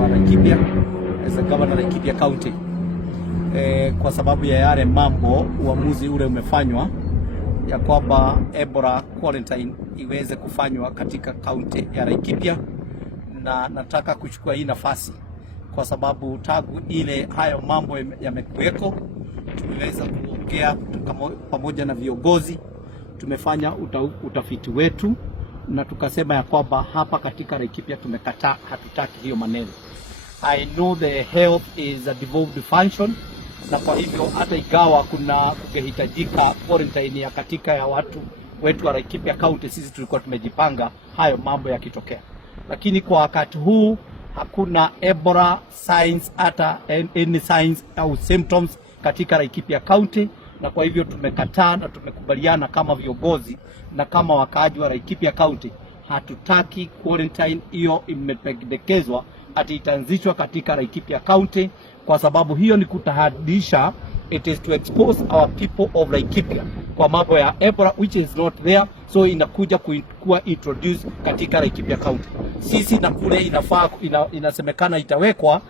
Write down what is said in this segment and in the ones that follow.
wa Laikipia as a governor of Laikipia County, kwa sababu ya yale mambo, uamuzi ule umefanywa ya kwamba Ebola quarantine iweze kufanywa katika kaunti ya Laikipia, na nataka kuchukua hii nafasi kwa sababu tangu ile hayo mambo yamekuweko, tumeweza kuongea pamoja na viongozi, tumefanya utafiti wetu na tukasema ya kwamba hapa katika Laikipia tumekataa, hatutaki hiyo maneno. I know the health is a devolved function, na kwa hivyo hata igawa kungehitajika quarantine ya katika ya watu wetu wa Laikipia County, sisi tulikuwa tumejipanga hayo mambo yakitokea, lakini kwa wakati huu hakuna Ebola signs, hata any signs au symptoms katika Laikipia County, na kwa hivyo tumekataa na tumekubaliana kama viongozi na kama wakaaji wa Laikipia County, hatutaki quarantine hiyo imependekezwa ati itaanzishwa katika Laikipia County, kwa sababu hiyo ni kutahadisha, it is to expose our people of Laikipia kwa mambo ya Ebola which is not there, so inakuja kuwa introduce katika Laikipia County. Sisi na kule inasemekana itawekwa,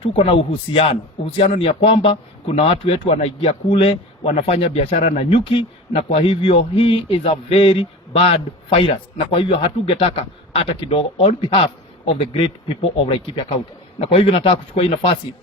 tuko na uhusiano ni ya kwamba kuna watu wetu wanaingia kule wanafanya biashara na nyuki, na kwa hivyo hii is a very bad virus, na kwa hivyo hatugetaka hata kidogo on behalf of the great people of Laikipia County. Na kwa hivyo nataka kuchukua hii nafasi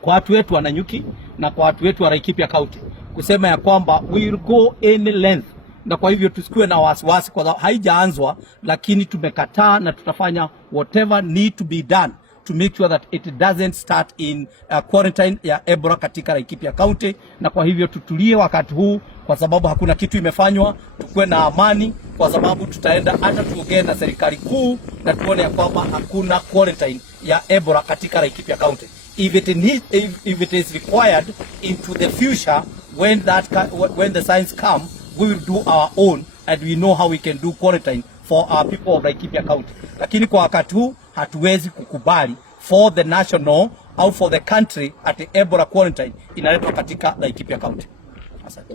kwa watu wetu wana nyuki na kwa watu wetu wa Laikipia County kusema ya kwamba we will go any length, na kwa hivyo tusikue na wasiwasi kwa sababu haijaanzwa, lakini tumekataa na tutafanya whatever need to be done to make sure that it doesn't start in quarantine ya Ebola katika Laikipia County. Na kwa hivyo tutulie wakati huu, kwa sababu hakuna kitu imefanywa, tukue na amani, kwa sababu tutaenda hata tuongee na serikali kuu na tuone ya kwamba hakuna quarantine ya Ebola katika Laikipia County. If it is required into the future, when the signs come, we will do our own, and we know how we can do quarantine for our people of Laikipia County. Lakini kwa wakati huu hatuwezi kukubali for the national au for the country at the Ebola quarantine inaletwa katika Laikipia County. Asante.